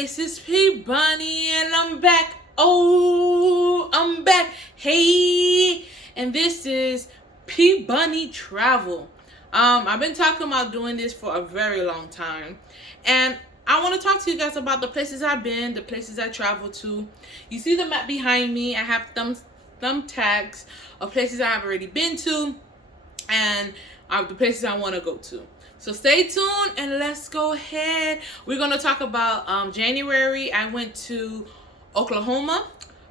This is Pbunny and I'm back. Oh, I'm back. Hey, and this is Pbunny Travel. I've been talking about doing this for a very long time, and I want to talk to you guys about the places I've been, the places I traveled to. You see the map behind me. I have thumb tags of places I've already been to, and the places I want to go to. So stay tuned and let's go ahead. We're going to talk about January. I went to Oklahoma.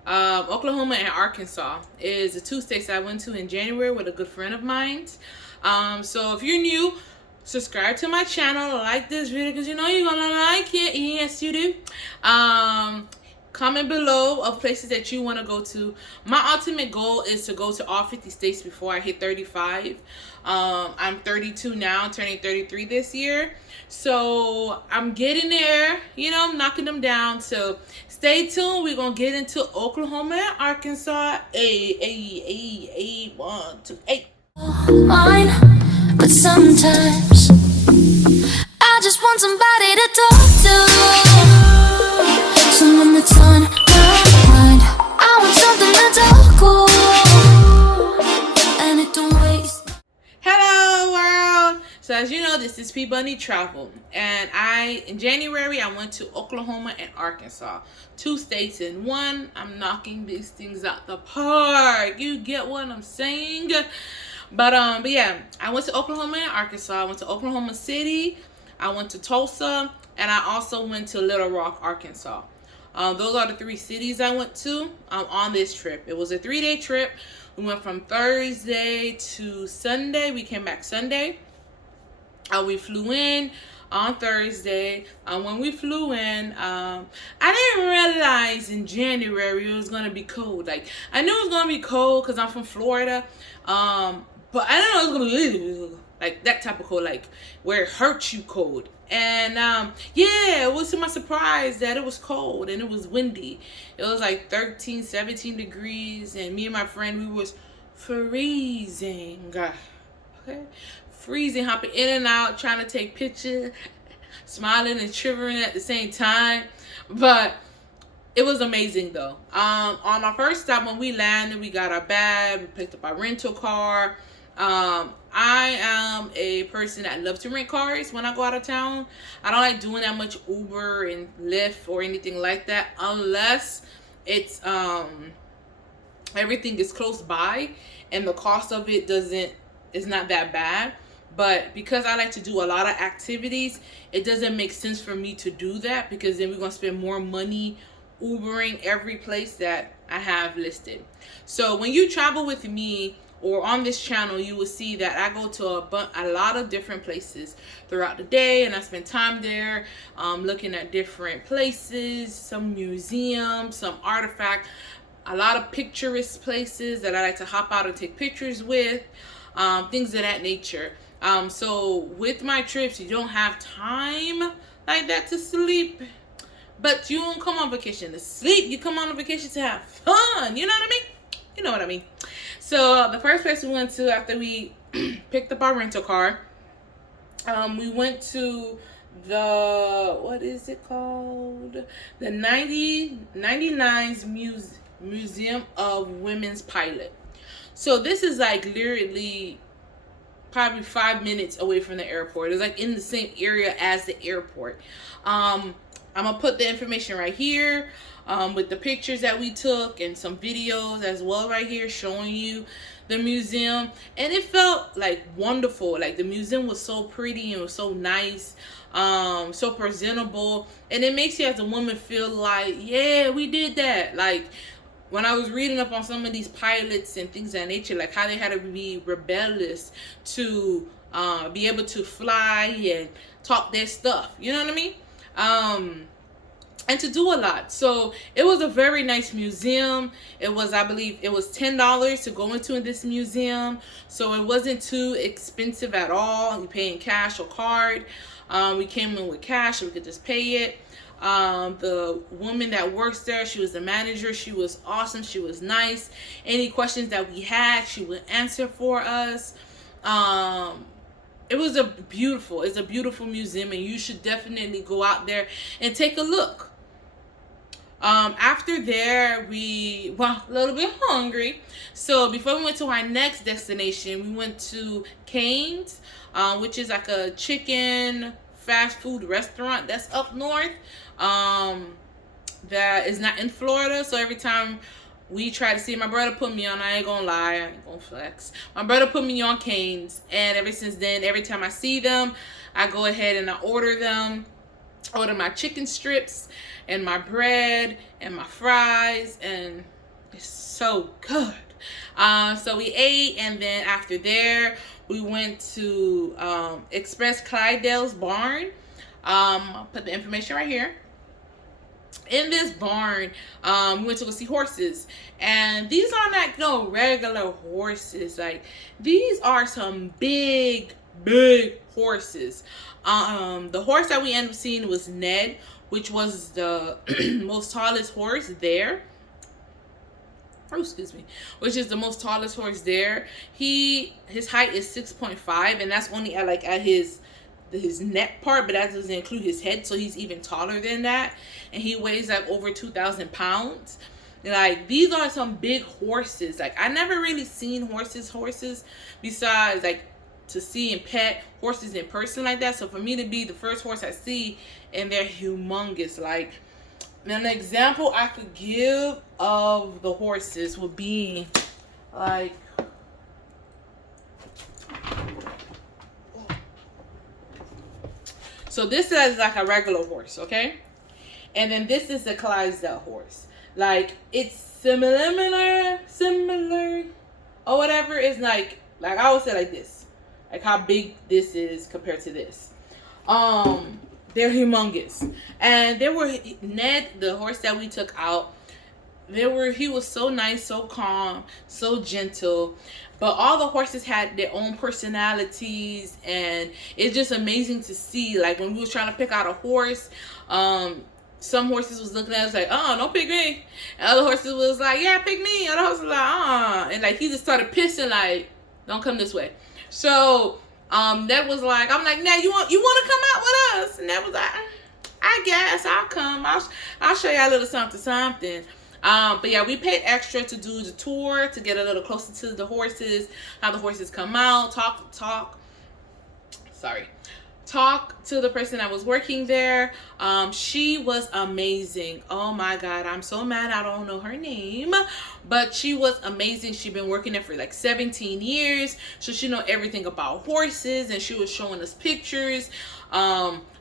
Oklahoma and Arkansas is the two states I went to in January with a good friend of mine. So if you're new, subscribe to my channel, like this video because you know you're going to like it. Yes, you do. Comment below of places that you want to go to. My ultimate goal is to go to all 50 states before I hit 35. I'm 32 now, turning 33 this year. So I'm getting there, you know, knocking them down. So stay tuned. We're going to get into Oklahoma and Arkansas. 1, 2, 8. Mine, but sometimes I just want somebody to talk to. Someone that's on my mind. I want something that's all cool, and it don't waste. Hello world. So as you know, this is Pbunny Travel, and in January I went to Oklahoma and Arkansas, two states in one. I'm knocking these things out the park. You get what I'm saying? But yeah, I went to Oklahoma and Arkansas. I went to Oklahoma City, I went to Tulsa, and I also went to Little Rock, Arkansas. Those are the three cities I went to on this trip. It was a 3-day trip. We went from Thursday to Sunday. We came back Sunday. We flew in on Thursday. When we flew in, I didn't realize in January it was going to be cold. Like, I knew it was going to be cold because I'm from Florida. But I didn't know it was going to be like that type of cold, like where it hurts you cold. And yeah, it was to my surprise that it was cold and it was windy. It was like 13, 17 degrees, and me and my friend, we was freezing. Okay, freezing, hopping in and out, trying to take pictures, smiling and shivering at the same time. But it was amazing though. On our first stop, when we landed, we got our bag, we picked up our rental car. I am a person that loves to rent cars when I go out of town. I don't like doing that much Uber and Lyft or anything like that unless it's everything is close by and the cost of it is not that bad. But because I like to do a lot of activities, it doesn't make sense for me to do that, because then we're going to spend more money Ubering every place that I have listed. So when you travel with me or on this channel, you will see that I go to a lot of different places throughout the day, and I spend time there looking at different places, some museums, some artifacts, a lot of picturesque places that I like to hop out and take pictures with, things of that nature. So with my trips, you don't have time like that to sleep, but you don't come on vacation to sleep. You come on vacation to have fun. You know what I mean? You know what I mean. So the first place we went to after we picked up our rental car, we went to the, what is it called? The 99's Museum of Women's Pilot. So this is like literally probably 5 minutes away from the airport. It's like in the same area as the airport. I'm gonna put the information right here with the pictures that we took and some videos as well right here showing you the museum. And it felt like wonderful. Like the museum was so pretty and was so nice, so presentable, and it makes you as a woman feel like, yeah, we did that. Like when I was reading up on some of these pilots and things of that nature, like how they had to be rebellious to be able to fly and talk their stuff, you know what I mean? And to do a lot. So it was a very nice museum. It was, I believe it was $10 to go into this museum, so it wasn't too expensive at all. You pay in cash or card. We came in with cash, so we could just pay it. The woman that works there, she was the manager. She was awesome. She was nice. Any questions that we had, she would answer for us. It's a beautiful museum, and you should definitely go out there and take a look. After there, we were a little bit hungry. So before we went to our next destination, we went to Cane's, which is like a chicken fast food restaurant that's up north. That is not in Florida. So every time we try to see, my brother put me on, I ain't gonna lie, I ain't gonna flex. My brother put me on Cane's, and ever since then, every time I see them, I go ahead and I order them. Order my chicken strips and my bread and my fries, and it's so good. So we ate, and then after there we went to Express Clydesdales barn. I'll put the information right here. In this barn, we went to go see horses, and these are not no regular horses. Like, these are some big horses. The horse that we ended up seeing was Ned, which was the most tallest horse there. Oh, excuse me. Which is the most tallest horse there. His height is 6.5, and that's only at his neck part, but that doesn't include his head, so he's even taller than that. And he weighs like over 2,000 pounds. Like, these are some big horses. Like, I never really seen horses besides like to see and pet horses in person like that. So for me to be the first horse I see, and they're humongous. Like, an example I could give of the horses would be like, so this is like a regular horse, okay? And then this is a Clydesdale horse. Like, it's similar, or whatever. It's like I would say like this. Like how big this is compared to this. They're humongous. And there were Ned, the horse that we took out. He was so nice, so calm, so gentle. But all the horses had their own personalities, and it's just amazing to see. Like, when we was trying to pick out a horse, some horses was looking at us like, oh, don't pick me. And other horses was like, yeah, pick me. Other horses was like, and like he just started pissing like, don't come this way. So that was like, I'm like, Ned, you want to come out with us? And that was like, I guess I'll come. I'll show you a little something. But yeah, we paid extra to do the tour, to get a little closer to the horses, how the horses come out, talk to the person that was working there. She was amazing. Oh my God, I'm so mad I don't know her name, but she was amazing. She'd been working there for like 17 years, so she know everything about horses, and she was showing us pictures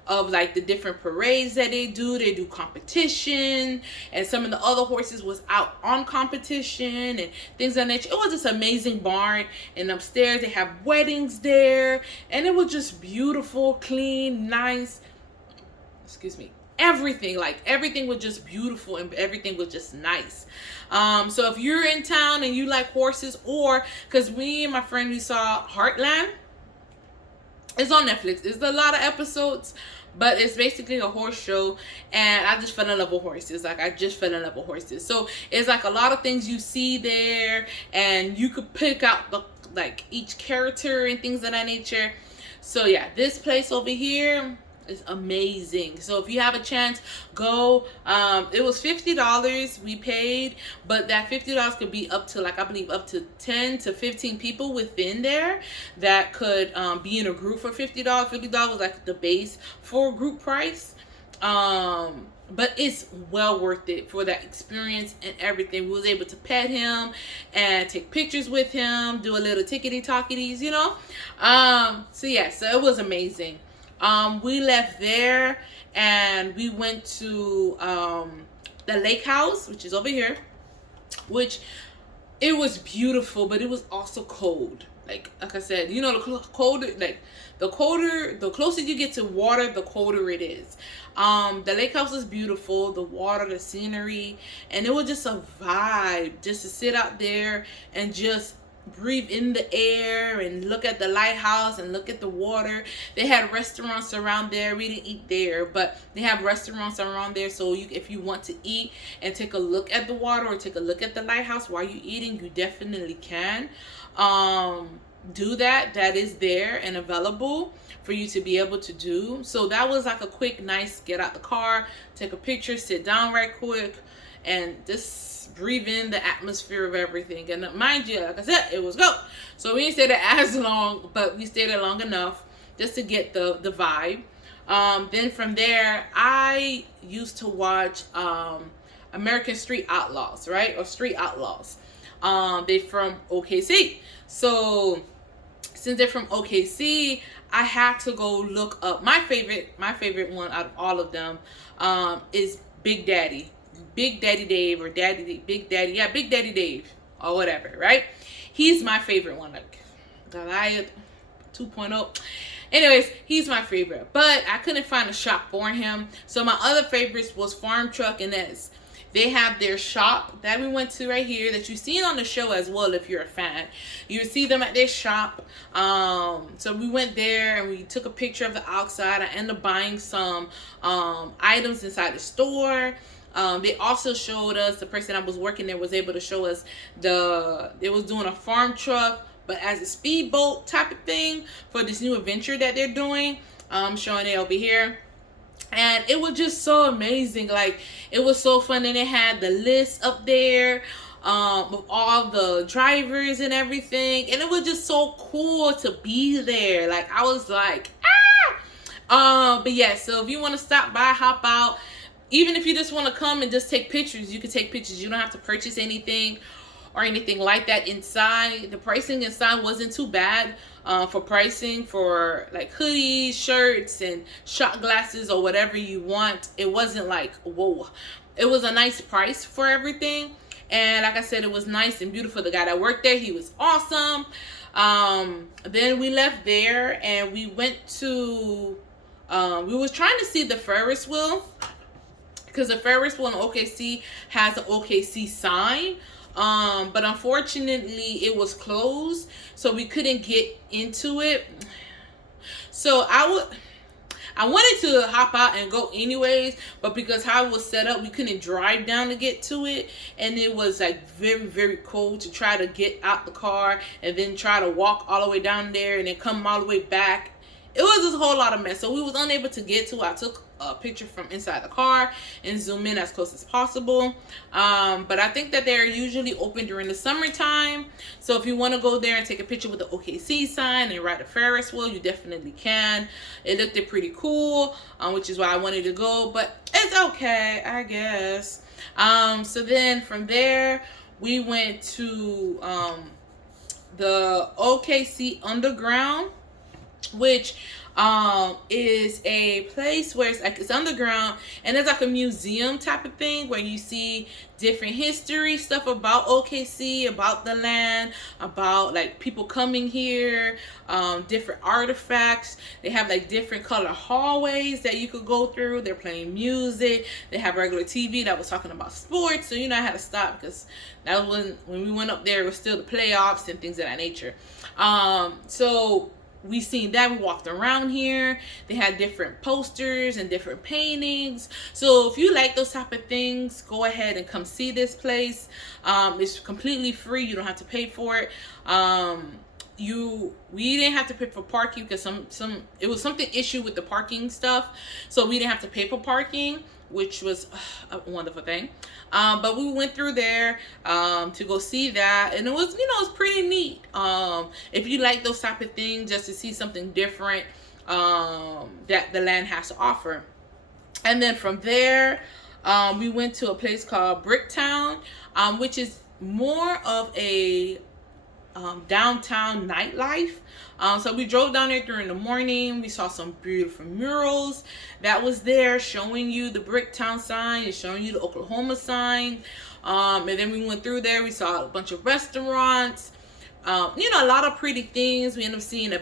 of like the different parades that they do competition, and some of the other horses was out on competition and things of that nature. It was just amazing barn, and upstairs they have weddings there, and it was just beautiful, clean, nice. Excuse me. Everything was just beautiful, and everything was just nice. So if you're in town and you like horses, or because me and my friend, we saw Heartland. It's on Netflix. It's a lot of episodes, but it's basically a horse show, and I just fell in love with horses. Like, I just fell in love with horses. So it's like a lot of things you see there, and you could pick out the each character and things of that nature. So yeah, this place over here is amazing. So if you have a chance, go. It was $50 we paid, but that $50 could be up to, like, I believe up to 10 to 15 people within there that could be in a group for $50. $50 was like the base for a group price. But it's well worth it for that experience and everything. We was able to pet him and take pictures with him, do a little tickety-talkities, you know. So yeah, so it was amazing. We left there and we went to the lake house, which is over here, which it was beautiful, but it was also cold. Like I said, you know, the colder, like the closer you get to water, the colder it is. The lake house is beautiful, the water, the scenery, and it was just a vibe just to sit out there and just breathe in the air and look at the lighthouse and look at the water. They had restaurants around there. We didn't eat there, but they have restaurants around there, so if you want to eat and take a look at the water or take a look at the lighthouse while you're eating, you definitely can do that. That is there and available for you to be able to do. So that was like a quick, nice get out the car, take a picture, sit down right quick, and just breathe in the atmosphere of everything. And mind you, like I said, it was goat. So we didn't stay there as long, but we stayed there long enough just to get the vibe. Then from there, I used to watch American Street Outlaws, right? Or Street Outlaws. They're from OKC. So since they're from OKC, I had to go look up my favorite one out of all of them is Big Daddy Dave, or Big Daddy Dave, or whatever, right? He's my favorite one, like Goliath 2.0. Anyways, he's my favorite, but I couldn't find a shop for him. So my other favorites was Farmtruck And Azn. They have their shop that we went to right here that you've seen on the show as well. If you're a fan, you see them at their shop. So we went there and we took a picture of the outside. I ended up buying some items inside the store. They also showed us, the person that was working there was able to show us they was doing a farm truck, but as a speedboat type of thing for this new adventure that they're doing. I'm showing it over here. And it was just so amazing. Like, it was so fun. And it had the list up there of all the drivers and everything. And it was just so cool to be there. Like, I was like, ah! But yeah, so if you want to stop by, hop out. Even if you just want to come and just take pictures, you can take pictures. You don't have to purchase anything or anything like that inside. The pricing inside wasn't too bad for pricing for like hoodies, shirts, and shot glasses or whatever you want. It wasn't like, whoa. It was a nice price for everything. And like I said, it was nice and beautiful. The guy that worked there, he was awesome. Then we left there and we went to, we was trying to see the Ferris wheel, because the Ferris wheel in OKC has an OKC sign. But unfortunately it was closed, so we couldn't get into it. So I wanted to hop out and go anyways, but because how it was set up, we couldn't drive down to get to it, and it was like very, very cold to try to get out the car and then try to walk all the way down there and then come all the way back. It was just a whole lot of mess, so we was unable to get to it. I took a picture from inside the car and zoom in as close as possible. But I think that they're usually open during the summertime. So if you want to go there and take a picture with the OKC sign and ride a Ferris wheel, you definitely can. It looked pretty cool, which is why I wanted to go, but it's okay, I guess. So then from there, we went to the OKC Underground, which is a place where it's underground, and it's like a museum type of thing where you see different history stuff about OKC, about the land, about like people coming here, different artifacts. They have like different color hallways that you could go through. They're playing music. They have regular TV that was talking about sports. So you know, I had to stop because that was when we went up there, it was still the playoffs and things of that nature. So we seen that. We walked around here. They had different posters and different paintings. So if you like those type of things, go ahead and come see this place. It's completely free. You don't have to pay for it. We didn't have to pay for parking because it was something issue with the parking stuff, so we didn't have to pay for parking, which was a wonderful thing. But we went through there to go see that, and it was, you know, it was pretty neat. If you like those type of things, just to see something different that the land has to offer. And then from there, we went to a place called Bricktown, which is more of a downtown nightlife. So we drove down there during the morning. We saw some beautiful murals that was there showing you the Bricktown sign and showing you the Oklahoma sign. And then we went through there. We saw a bunch of restaurants, you know, a lot of pretty things. We ended up seeing a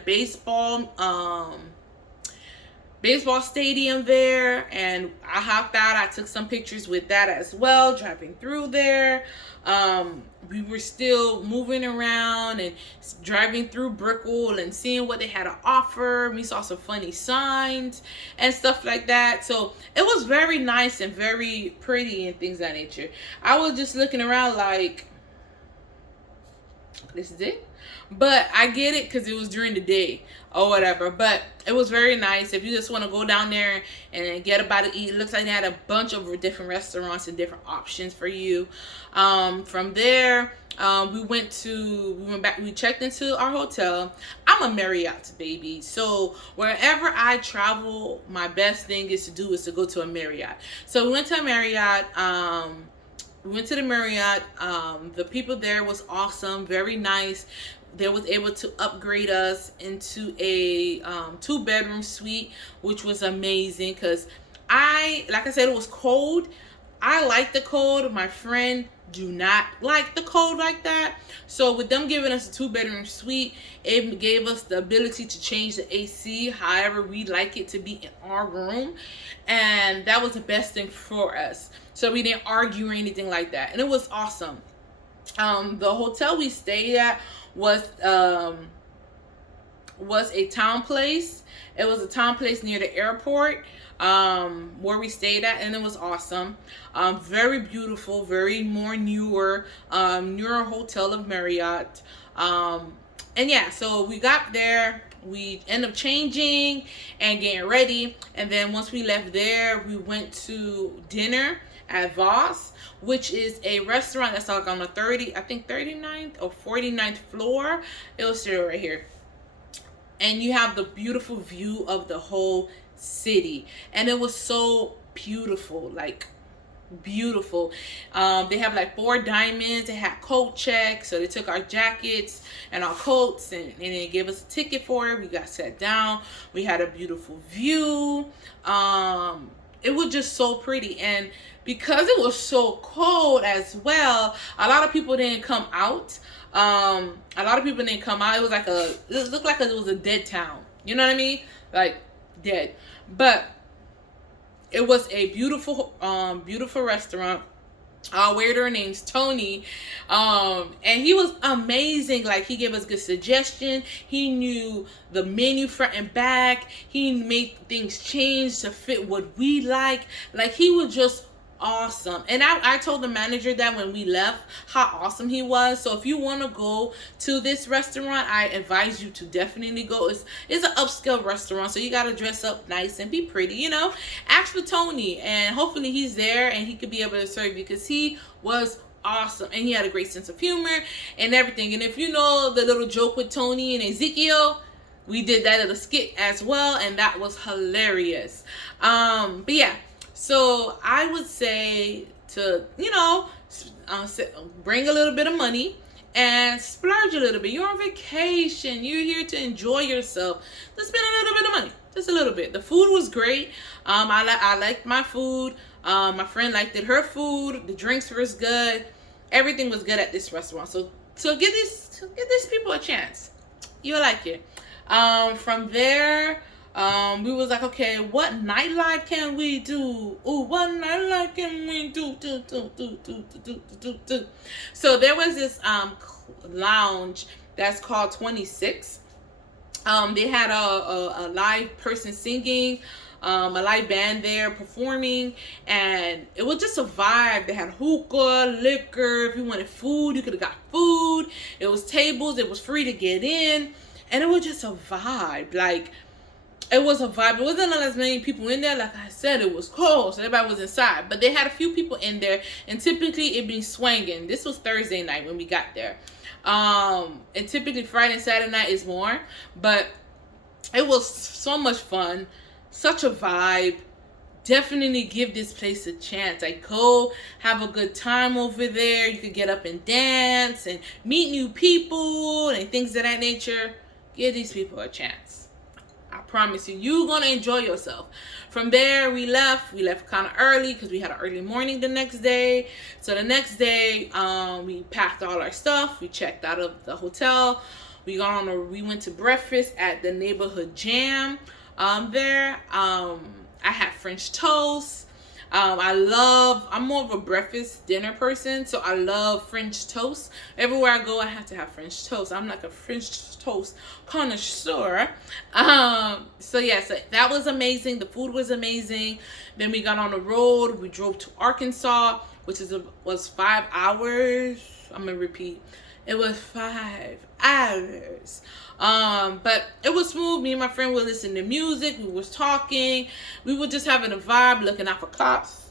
baseball stadium there, and I hopped out. I took some pictures with that as well, driving through there. We were still moving around and driving through Brickell and seeing what they had to offer. We saw some funny signs and stuff like that. So it was very nice and very pretty and things of that nature. I was just looking around like, this is it. But I get it because it was during the day or whatever. But it was very nice. If you just want to go down there and get a bite to eat, it looks like they had a bunch of different restaurants and different options for you. From there, we checked into our hotel. I'm a Marriott baby, so wherever I travel, my best thing is to go to a Marriott. So we went to a Marriott. We went to the Marriott. The people there was awesome, very nice. They was able to upgrade us into a 2-bedroom suite, which was amazing because like I said, it was cold. I like the cold. My friend do not like the cold like that. So with them giving us a 2-bedroom suite, it gave us the ability to change the AC however we like it to be in our room. And that was the best thing for us. So we didn't argue or anything like that. And it was awesome. The hotel we stayed at was a town place. It was a town place near the airport where we stayed at, and it was awesome. Very beautiful, very newer hotel of Marriott. And yeah, so we got there. We ended up changing and getting ready, and then once we left there, we went to dinner at Vase, which is a restaurant that's like on the 39th or 49th floor. It was still right here. And you have the beautiful view of the whole city. And it was so beautiful, like beautiful. They have like 4 diamonds. They had coat checks, so they took our jackets and our coats and they gave us a ticket for it. We got sat down. We had a beautiful view. It was just so pretty, and because it was so cold as well, a lot of people didn't come out. It looked like it was a dead town. You know what I mean? Like dead. But it was a beautiful restaurant. Our waiter name's Tony, and he was amazing. Like, he gave us good suggestion. He knew the menu front and back. He made things change to fit what we like. Like, he was just awesome. And I told the manager that when we left, how awesome he was. So if you want to go to this restaurant, I advise you to definitely go. It's an upscale restaurant, so you got to dress up nice and be pretty, you know. Ask for Tony, and hopefully he's there and he could be able to serve you, because he was awesome and he had a great sense of humor and everything. And if you know the little joke with Tony and Ezekiel, we did that little skit as well, and that was hilarious. But yeah, so I would say to, you know, bring a little bit of money and splurge a little bit. You're on vacation. You're here to enjoy yourself. Just spend a little bit of money. Just a little bit. The food was great. I liked my food. My friend liked her food. The drinks was good. Everything was good at this restaurant. So give these people a chance. You'll like it. From there, we was like, okay, what nightlife can we do? Ooh, what nightlife can we do? So there was this lounge that's called 26. They had a live person singing, a live band there performing, and it was just a vibe. They had hookah, liquor. If you wanted food, you could have got food. It was tables. It was free to get in, and it was just a vibe. Like, it was a vibe. It wasn't as many people in there. Like I said, it was cold, so everybody was inside. But they had a few people in there, and typically it'd be swinging. This was Thursday night when we got there. And typically Friday and Saturday night is more. But it was so much fun. Such a vibe. Definitely give this place a chance. Like, go have a good time over there. You could get up and dance and meet new people and things of that nature. Give these people a chance. I promise you, you're going to enjoy yourself. From there, we left kind of early because we had an early morning the next day. So the next day, we packed all our stuff. We checked out of the hotel. We went to breakfast at the neighborhood JAM there. I had French toast. I'm more of a breakfast dinner person, so I love French toast. Everywhere I go, I have to have French toast. I'm like a French toast connoisseur. So yeah, so that was amazing. The food was amazing. Then we got on the road. We drove to Arkansas, which was 5 hours. I'm gonna repeat. It was 5 hours. But it was smooth. Me and my friend would listen to music. We was talking. We were just having a vibe, looking out for cops.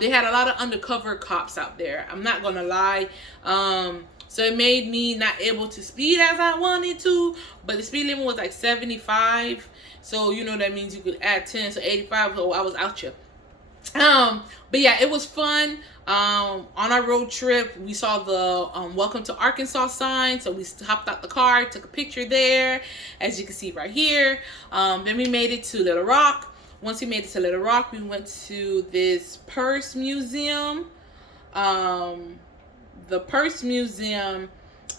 They had a lot of undercover cops out there. I'm not gonna lie. So it made me not able to speed as I wanted to. But the speed limit was like 75. So you know that means you could add 10, so 85. So I was out here. But yeah, it was fun. On our road trip, we saw the welcome to Arkansas sign, so we hopped out the car, took a picture there, as you can see right here. Then we made it to Little Rock. Once we made it to Little Rock, we went to this purse museum. The purse museum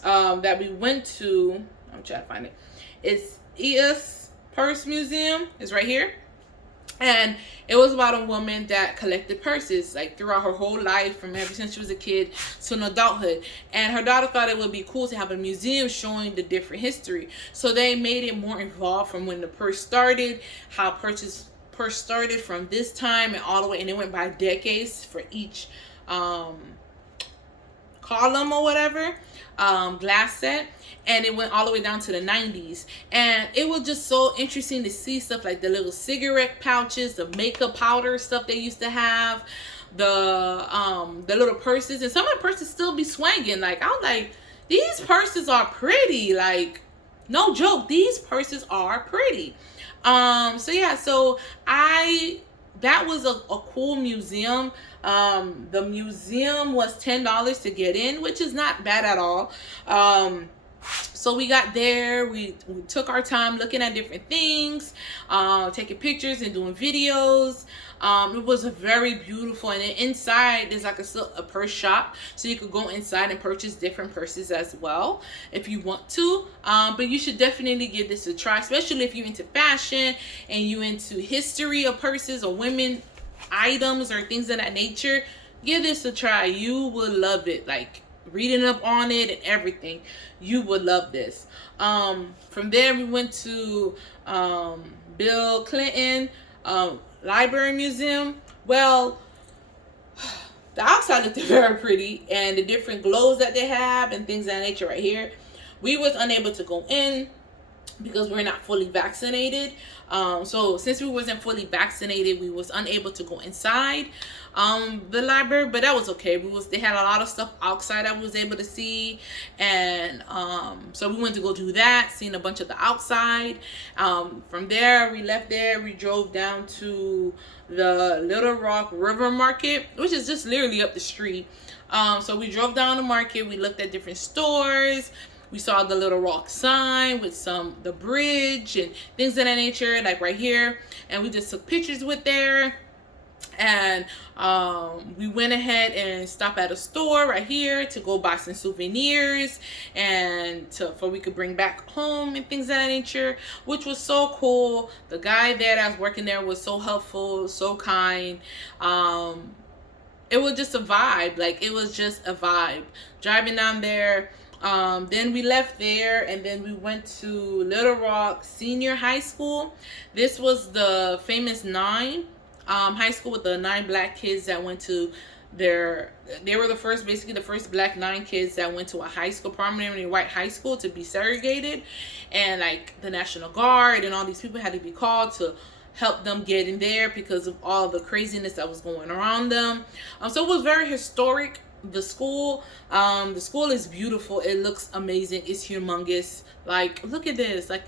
that we went to, I'm trying to find it, it's Esse Purse Museum. It's right here. And it was about a woman that collected purses like throughout her whole life, from ever since she was a kid to an adulthood. And her daughter thought it would be cool to have a museum showing the different history. So they made it more involved from when the purse started, how purse started from this time and all the way, and it went by decades for each column or whatever, glass set. And it went all the way down to the 90s. And it was just so interesting to see stuff like the little cigarette pouches, the makeup powder stuff they used to have, the little purses. And some of the purses still be swinging. Like, I was like, these purses are pretty. Like, no joke, these purses are pretty. So yeah, so that was a cool museum. The museum was $10 to get in, which is not bad at all. So we got there, we took our time looking at different things, taking pictures and doing videos. It was very beautiful, and then inside there's like a purse shop, so you could go inside and purchase different purses as well if you want to. But you should definitely give this a try, especially if you're into fashion and you into history of purses or women items or things of that nature. Give this a try. You will love it. Like, reading up on it and everything, you would love this. From there we went to Bill Clinton Library Museum. Well, the outside looked very pretty, and the different glows that they have and things of that nature right here. We was unable to go in because we're not fully vaccinated. So since we wasn't fully vaccinated, we was unable to go inside the library, but that was okay. They had a lot of stuff outside that we was able to see, and so we went to go do that, seeing a bunch of the outside. From there, we left there, we drove down to the Little Rock River Market, which is just literally up the street. So we drove down the market, we looked at different stores. We saw the Little Rock sign with the bridge and things of that nature, like right here. And we just took pictures with there. And we went ahead and stopped at a store right here to go buy some souvenirs and for we could bring back home and things of that nature, which was so cool. The guy there that was working there was so helpful, so kind. It was just a vibe. Like, it was just a vibe. Driving down there. Then we left there, and then we went to Little Rock Senior High School. This was the famous 9 high school with the 9 black kids that went to they were basically the first black 9 kids that went to a high school, prominently white high school, to be segregated. And like the National Guard and all these people had to be called to help them get in there because of all the craziness that was going around them. So it was very historic. The school is beautiful. It looks amazing. It's humongous. Like, look at this. Like,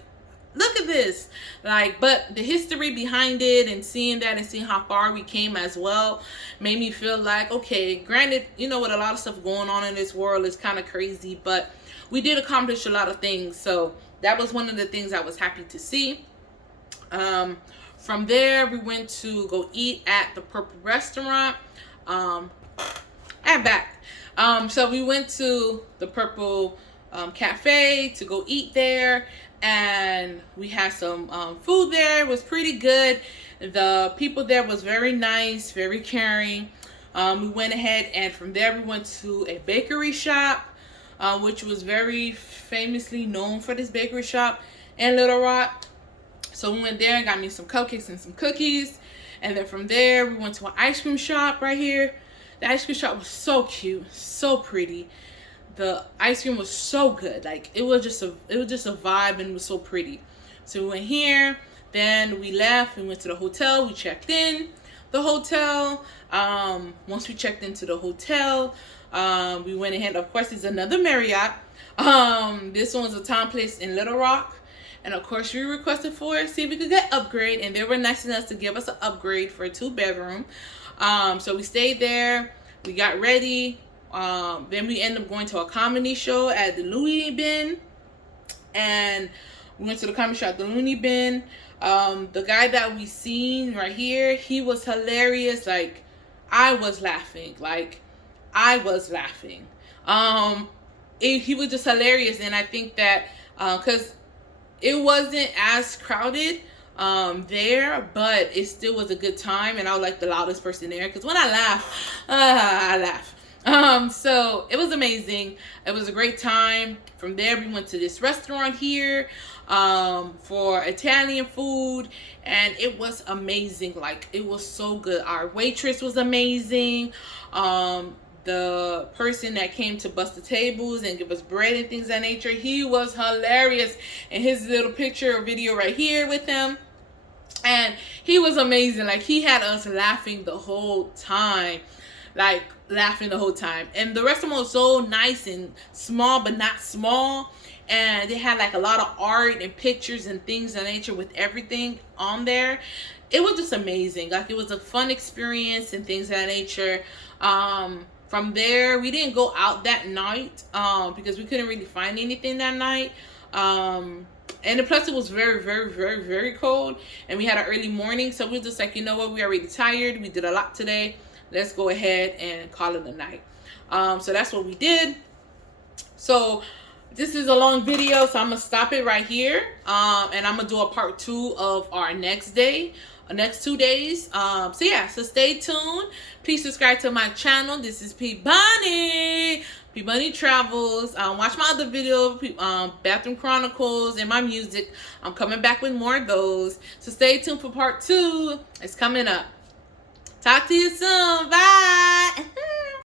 look at this. Like, but the history behind it and seeing that and seeing how far we came as well made me feel like, okay, granted, you know, with a lot of stuff going on in this world, it's kind of crazy, but we did accomplish a lot of things. So that was one of the things I was happy to see. From there, we went to go eat at the Purple Restaurant. And back. So we went to the Purple Cafe to go eat there, and we had some food there. It was pretty good. The people there was very nice, very caring. We went ahead, and from there we went to a bakery shop, which was very famously known for this bakery shop in Little Rock. So we went there and got me some cupcakes and some cookies, and then from there we went to an ice cream shop right here. The ice cream shop was so cute, so pretty. the ice cream was so good. Like it was just a vibe, and it was so pretty. So we went here, then we left, we went to the hotel, we checked in the hotel. Once we checked into the hotel, we went ahead. Of course, it's another Marriott. This one was a Time Place in Little Rock. And of course, we requested for it, see if we could get upgrade, and they were nice enough to give us an upgrade for a 2-bedroom. So we stayed there, we got ready. Then we ended up going to a comedy show at the Loony Bin, and we went to the comedy show at the Loony Bin. The guy that we seen right here, he was hilarious. Like I was laughing. He was just hilarious, and I think that because it wasn't as crowded there, but it still was a good time, and I was like the loudest person there because when I laugh, so it was amazing. It was a great time. From there, we went to this restaurant here for Italian food, and it was amazing. Like it was so good. Our waitress was amazing. The person that came to bust the tables and give us bread and things of that nature, he was hilarious. And his little picture or video right here with him, and he was amazing. Like he had us laughing the whole time, and the restaurant was so nice and small, but not small, and they had like a lot of art and pictures and things of that nature with everything on there. It was just amazing. Like it was a fun experience and things of that nature. From there, we didn't go out that night because we couldn't really find anything that night. And plus it was very, very, very, very cold, and we had an early morning, so we were just like, you know what, we're already tired, we did a lot today, let's go ahead and call it a night. So that's what we did. So this is a long video, so I'm gonna stop it right here, and I'm gonna do a part 2 of our next 2 days. So yeah, so stay tuned. Please subscribe to my channel. This is Pbunny Travels. Watch my other video, Bathroom Chronicles, and my music. I'm coming back with more of those. So stay tuned for part 2. It's coming up. Talk to you soon. Bye.